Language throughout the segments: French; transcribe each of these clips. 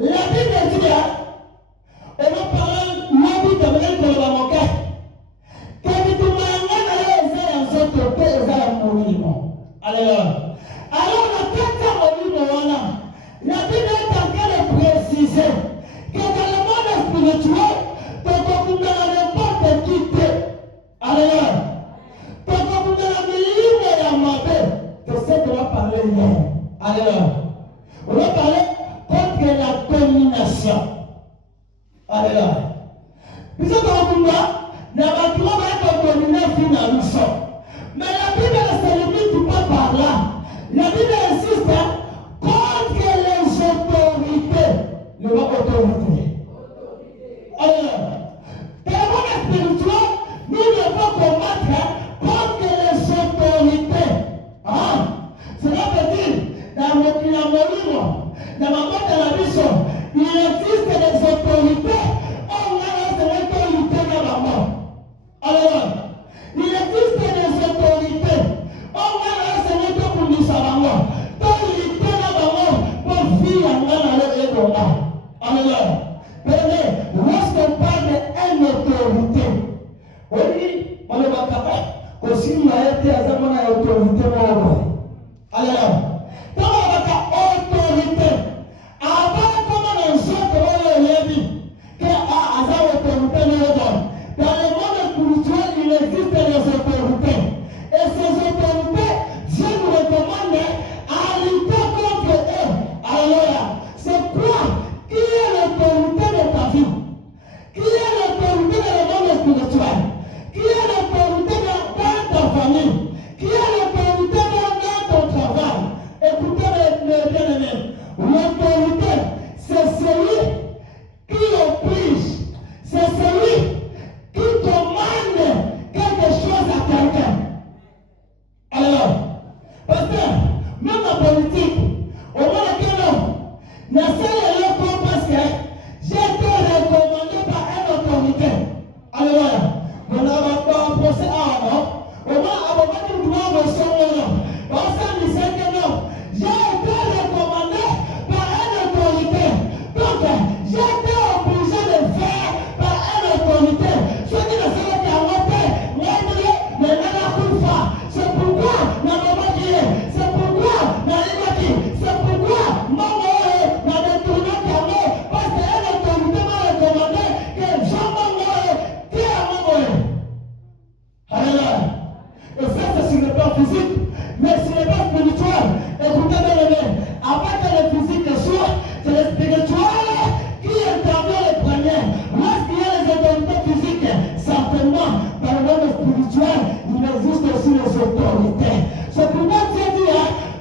La Bible dit, on va parler l'objet de l'être de la moquette. Quand tu m'as alléluia. Alors, la tête la Bible est en train de préciser que dans le monde spirituel, tu peux n'importe qui t'es. Alléluia. Tu peux de ce qu'on va parler hier. Alléluia. On va parler contre la domination. Alléluia. Puis ça, on va mais la Bible ne se limite pas par là. La Bible insiste contre les autorités. Le mot autorité. Alors, dans le monde spirituel, nous devons combattre contre les autorités. Cela veut dire, dans la mission, il existe des autorités. On a l'autorité dans la mort. Alors, il existe des autorités. On a la sécurité pour nous savoir. Autorité dans la mort pour vivre en la alors, lorsqu'on parle d'une autorité, oui, on ne va pas aussi il a été à une autorité. Alors, quand on va dire autorité, avant comment les autres ont dit que à autorité dans le monde spirituel, il existe des autorités. Et ces autorités, Dieu nous recommande à lutter contre eux. Alors, c'est quoi? Qui est l'autorité de ta vie? Qui est l'autorité dans le monde spirituel? Qui est l'autorité dans ta famille? Qui est l'autorité dans ton travail? Écoutez mes bien-aimés. L'autorité, c'est celui qui oblige. C'est celui qui commande quelque chose à quelqu'un. Alors, parce que même en politique, au moins que non, la seule élection parce que j'ai été recommandé par une autorité. Alors, on n'a pas procès à non. Au moins, à un moment où nous avons son nom, on s'est dit que non, j'ai été recommandé par une autorité. Donc, j'ai été obligé de faire par une autorité. Ce qui ne serait qu'à voter, mais c'est pourquoi la maman qui est, c'est pourquoi la ligne qui, c'est pourquoi maman est, la détourné calme, parce qu'elle autorité m'a recommandé que Jean-Maman qui est à maman est. Alléluia. Et ça, c'est sur le plan physique, mais sur le plan spirituel. Écoutez bien les mains, avant que le physique soit, c'est le spirituel qui intervient le premier. Lorsqu'il y a les autorités physiques, certainement, dans le monde spirituel, il existe aussi les autorités. C'est pourquoi Dieu dit,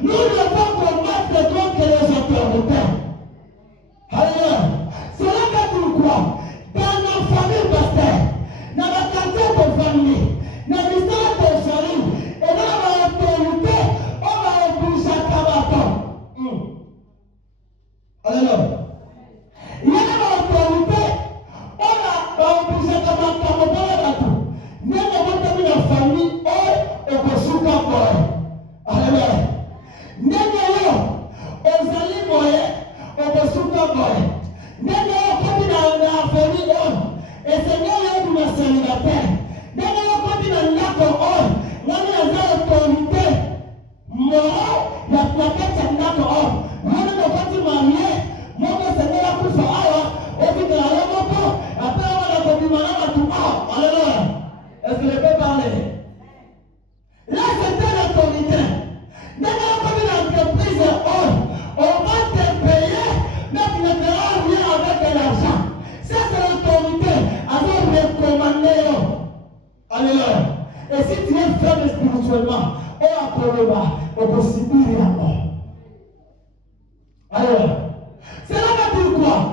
nous devons combattre contre les autorités. Alléluia. C'est là que tu crois. Dans nos familles, pasteur, dans la quartier de famille, dans l'histoire de famille, et dans l'autorité, on va obliger à Kabaton. Alléluia. Il y a l'autorité, on va obliger à Kabaton. Nous avons la famille, on va se faire. Alléluia. Nous avons les moyens, on va se faire. Nous avons la famille, et c'est nous qui sommes célibataires. Nous avons la autorité morale, la plaquette c'est d'accord. Nous avons marié, nous avons la couche à et puis de la moto, après on a la tout. Alléluia. Est-ce que je peux parler? Là, c'était l'autorité. Dans l'entreprise, on va te payer, mais tu ne feras rien avec l'argent. Ça, c'est l'autorité. Alors, recommandez. Alléluia. Et si tu es faible spirituellement, on peut subir la mort. Alléluia. C'est là que tu crois.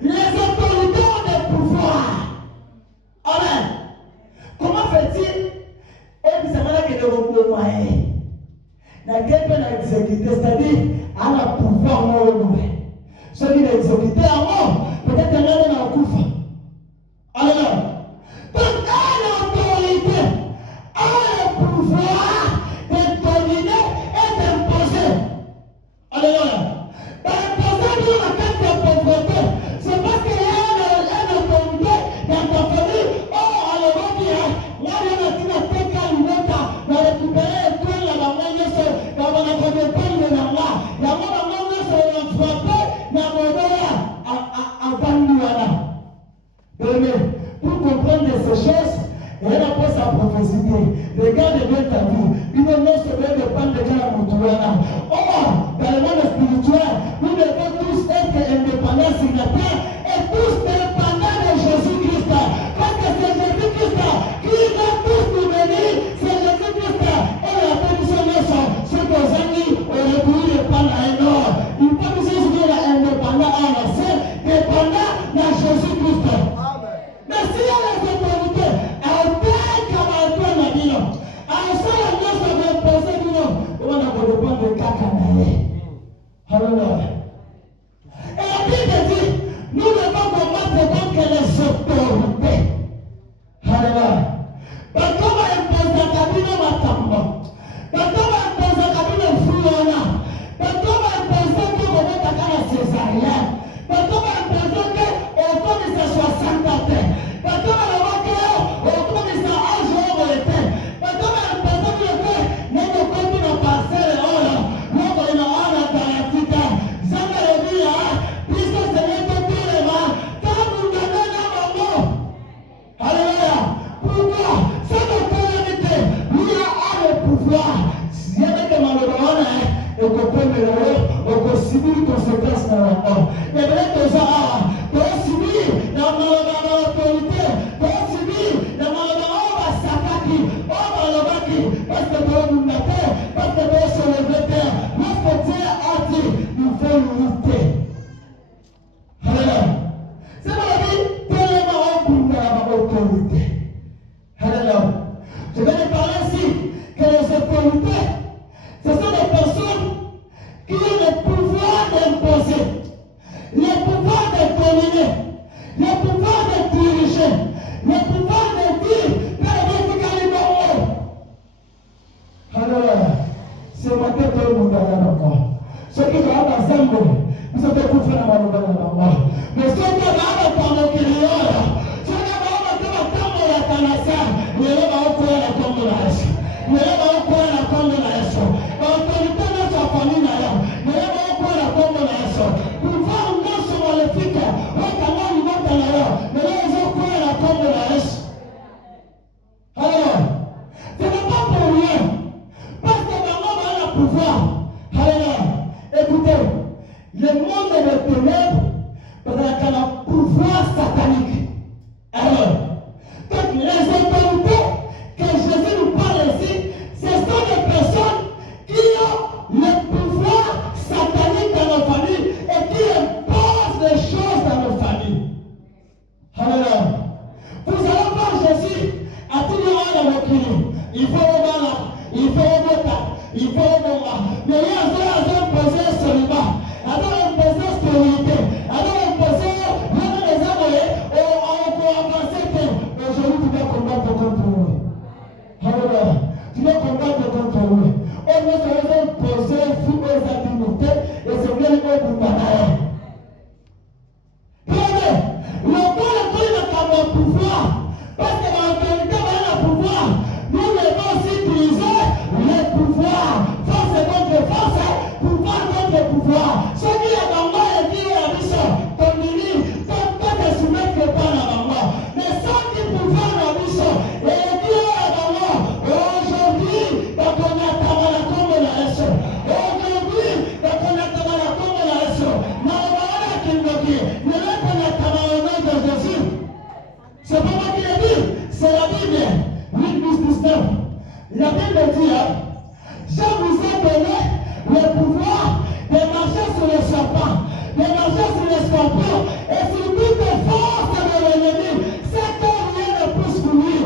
Les autorités ont des pouvoirs. Amen. Comment fait-il? Et puis c'est là que nous avons moyen. La guerre peut exécuter, c'est-à-dire à la pouvoir non renouvelé. Celui qui est exécuté en mort, peut-être qu'il y a un coup. Alléluia. Donc, à l'autorité, à le pouvoir de dominer et d'imposer. Alléluia. D'imposer dans la tête de pauvreté. bien ta vie. Il ne non seulement dépendre de la Moutouana. Or, dans le monde spirituel, nous devons tous être indépendants sur la terre et tous dépendants de Jésus-Christ. Parce que c'est Jésus-Christ qui va tous nous bénir. C'est Jésus-Christ et la bénédiction de ce que les amis auraient voulu dépendre à un homme. Il peut nous dire indépendant à la scène, dépendant de Jésus-Christ. Mais s'il y a les autorités, à aucun camarade n'a dit non. À ça, la noce avait posé du nom. On a beau dépendre de Kakanaye. Alléluia. Et la Bible dit, nous devons combattre contre les autorités. Alléluia. Parce qu'on va imposer la cabine au matambo. Parce qu'on va imposer la cabine au fouillona. Parce qu'on va imposer que vous mettez à la césarienne. Parce qu'on va imposer que au commissaire 60 ans. Parce qu'on va le voir que au commissaire âge au été. Parce qu'on va imposer que notre compte n'a pas passé le haut. Notre il n'a pas la garantie. Jamais le dit, puisque c'est notre tour de main. Quand vous donnez dans mon mot. Alléluia. Pourquoi? Cette autorité, lui a le pouvoir. Si elle est malheureuse, et qu'on peut me le on peut subir les conséquences dans la mort. Et bien, que ça a, subir la autorité, subir la malheureuse, Sakaki, parce que vous nous mettez, parce que vous sur le terre, lorsque Dieu a dit, nous faut lutter. Alléluia. C'est ma vie, tellement on peut avoir l'autorité. Alléluia. Je vais lui parler ici que les autorités, ce sont des personnes qui ont le pouvoir d'imposer, le pouvoir de dominer, le pouvoir de diriger, le pouvoir de dire Alléluia. C'est ma tête de mon gars. Ce qui va avoir Zambo, vous avez tout fait dans mon gars. Mais ce qui va avoir pendant qu'il y a, ce qui va avoir pendant la Tanassa, il y a encore la combinaison. Il y a encore la combinaison. L'autorité de sa famille, il y a encore la combinaison. Pouvoir non se maléfique, notamment il va dans l'air, mais là ils ont encore la combinaison. Alors, ce n'est pas pour rien. Parce que dans l'homme a le pouvoir. Alléluia. Écoutez, le monde des ténèbres, parce qu'il a un pouvoir satanique. Alors, donc les autorités que Jésus nous parle ici, ce sont des personnes qui ont le pouvoir satanique dans nos familles et qui imposent des choses dans nos familles. Alléluia. Vous allez voir Jésus à tout le monde dans vos clients. Il faut au là, il faut au là, il faut au là. Mais il y a imposé un célibat, imposé une stérilité, imposé les envoyer au avancé que aujourd'hui tu dois combattre contre lui. Alléluia. Tu dois combattre contre lui. On nous a imposé sous les activités et c'est bien le Boubanaï. Prenez, le n'a pas le pouvoir. Parce que l'autorité a le pouvoir. Nous devons aussi utiliser le pouvoir. Force contre force, pouvoir contre pouvoir. Ce qui est dans moi et qui est à mission, ton mini, toi te soumettre pas dans moi. Mais sans qui pouvoir dans mission, et qui est dans moi, aujourd'hui, donc on a la combe de la mission. Aujourd'hui, donc on a la combe de la mission. Malheureusement, qui me dit, ne l'est pas la au nom de Jésus. C'est pas moi qui l'ai dit, c'est la Bible. 8:19. La Bible dit, je vous ai donné le pouvoir de marcher sur les serpents, de marcher sur les scorpions et sur toutes les forces de l'ennemi. C'est que rien ne puisse courir.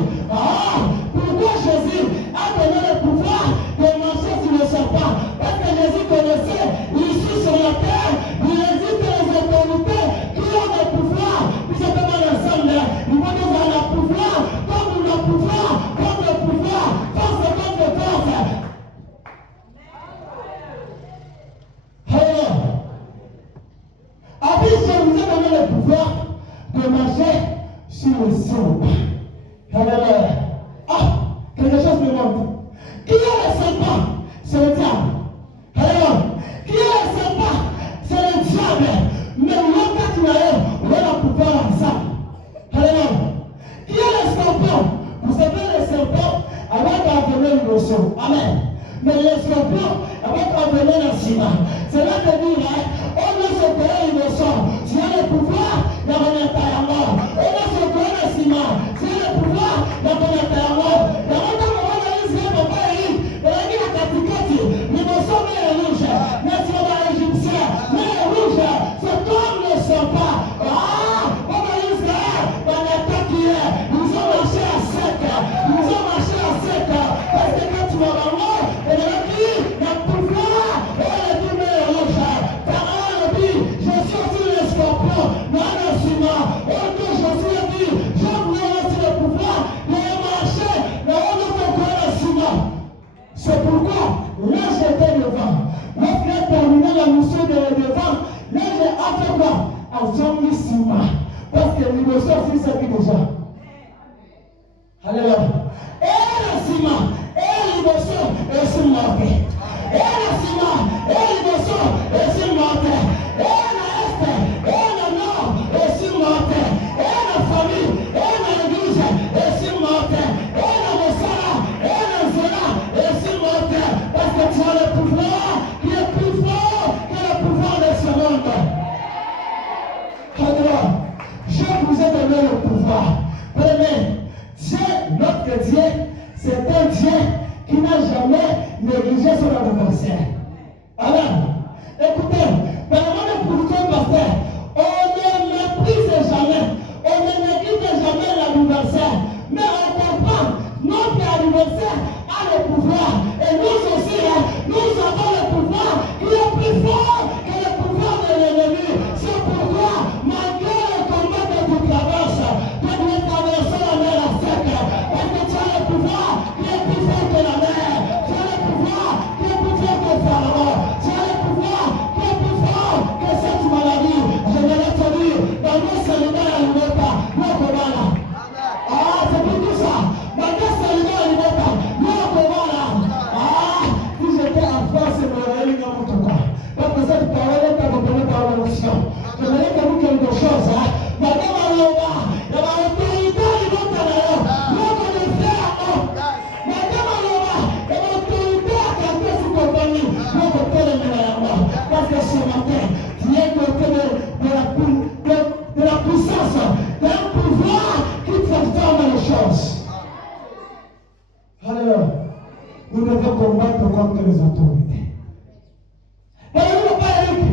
Pourquoi Jésus a donné le pouvoir de marcher sur les serpents? Parce que Jésus connaissait ici sur la terre, il existe les autorités qui ont le pouvoir. Puis c'est pas ensemble. Il faut nous avoir le pouvoir, comme le pouvoir, comme le pouvoir, force contre force. Après, je vous ai donné le pouvoir de marcher sur les serpents. Quelque chose me montre. Qui est le serpent? C'est le diable. Qui est le serpent? C'est le diable. Mais l'autre qui a on va la pouvoir ensemble. Qui est le serpent? Vous savez, le serpent, avant d'en venir au azongisiwa parce que liboso asilisaki déjà. Alléluia. La nsima liboso esimwa te. La nsima liboso esimwa te. Na este na nord esimwa te. Na famille na église esimwa te. Na mosala na nzela esimwa te. Parce que tu as le pouvoir qui est plus fort que le pouvoir de ce monde. Alléluia. Je vous ai donné le pouvoir. Premier, Dieu, notre Dieu, c'est un Dieu qui n'a jamais négligé son adversaire. Alors, écoutez, pendant le pourtour pasteur, on ne méprise jamais, on ne néglige jamais l'adversaire, mais on comprend, notre adversaire a le pouvoir, et nous aussi, nous avons le pouvoir qui est plus fort que le pouvoir de l'ennemi. C'est pourquoi, malgré le combat que tu traverses, tu dois traverser la mer à sec, parce que tu as le pouvoir qui est plus fort que la mer, tu as le pouvoir qui est plus fort que Pharaon, tu as le pouvoir qui est plus fort que cette maladie. Je vais le te dire, dans nos séminaires à l'Europe, nous combat. Ah, c'est pour tout ça. Dans nos séminaires à l'Europe, nous combat. Ah, si j'étais en France, c'est mon ami dans mon tour. Parce que cette parole est accompagnée par l'émotion. Je vais dire quelque chose. Madame Aloba, il y a l'autorité à l'Europe. Nous connaissons. Madame Aloba, il y a l'autorité à canter sous compagnie. Nous connaissons. Parce que ce matin, tu es doté de la puissance, d'un pouvoir qui transforme les choses. Alléluia. Nous devons combattre contre les autorités. Alléluia, Papa Eric.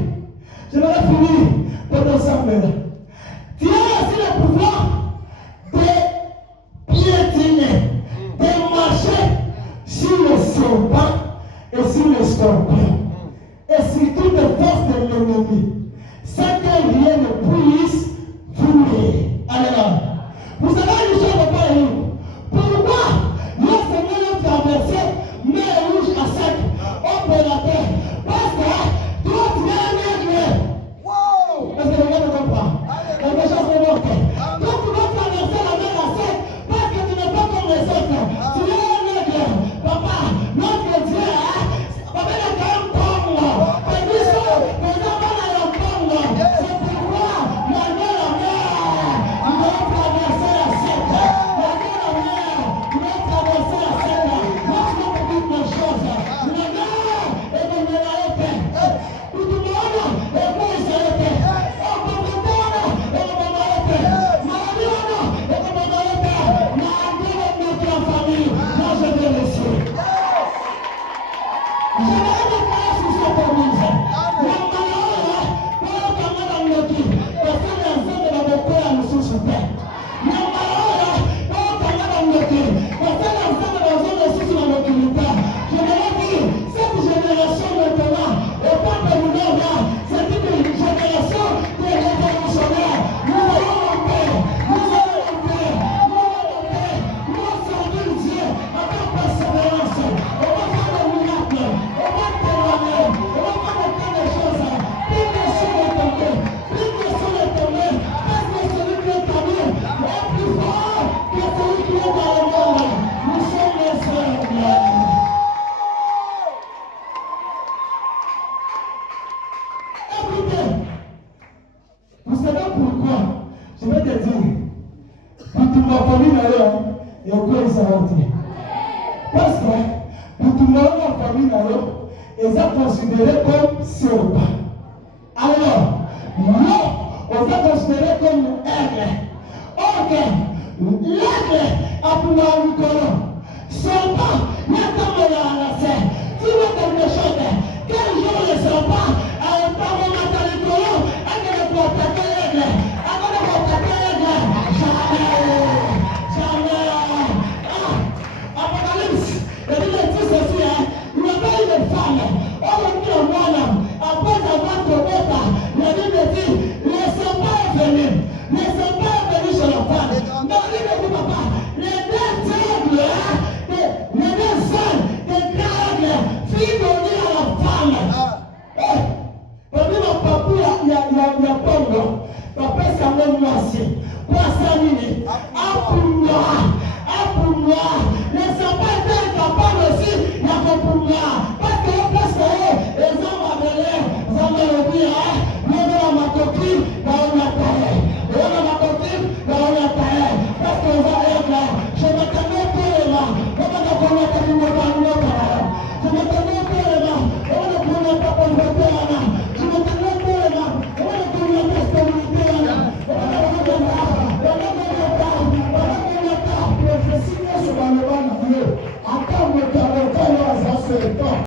Je vais finir pour nous ensemble. Tu as aussi le pouvoir de piétiner, de marcher sur le serpent et sur le scorpion. Et surtout de force de l'ennemi. Sans que rien ne puisse vous nuire. Alléluia. Vous savez une chose, Papa Eric. Pourquoi le Seigneur nous traversé mer rouge à sec au prédateur? Parce que toi tu es un aigle. Est-ce que le gars ne comprend? La méchance est morte. Toi tu vas traverser la mer à sec parce que tu n'es pas comme les autres. Tu es un aigle. Papa, notre Dieu, papa n'a qu'un pomme. C'est pourquoi malgré la mer, nous allons traverser la sec. Malgré la mer, nous allons traverser la sec. Moi, je veux beaucoup de choses. La mer est dans la haute. Tout le monde est pour y s'arrêter. On peut répondre et on va m'arrêter. Mariana est comme on arrêter. Malgré notre famille, moi je vais laisser. Je vais déclarer sur cette église. La malheur, pour le camarade de notre vie, parce que les hommes de la beauté à nous sous-souper. La malheur, pour le camarade de notre vie, parce que les hommes de la zone de sous-souper. Je vais dire, cette génération maintenant, au peuple du Nord, c'est une génération de révolutionnaires. Nous allons monter, nous allons monter, nous allons monter, nous allons servir Dieu avec persévérance. On va faire des miracles, on va témoigner, on va faire de tas de choses. Plus que sur les tombées, plus que sur les tombées, parce que celui qui est en nous est plus fort que celui qui est dans le monde. Nous sommes les seuls. Écoutez, vous savez pourquoi? Je vais te dire, pour tout ma famille d'ailleurs, et au quoi ils s'arrêtent. Parce que pour tout ma famille d'ailleurs, ils sont considérés comme serpents. Alors, nous, on est considérés comme aigle. Ok, l'aigle a pouvoir nous connaître. Serpent, il y a tant de la scène. Tu veux quelque chose? Quel jour le serpent a un parent matériel à que le portateur l'aigle? À que le portateur l'aigle? Jamais. Apocalypse, il dit le fils aussi, il n'y a pas eu de femme. On a mis un moine, après avoir trouvé ça, il dit, le serpent est venu. Le serpent est venu sur la femme. Mais il dit, papa, les deux aigles Papa, ça m'a moisi. Pour ça, pour moi. Les enfants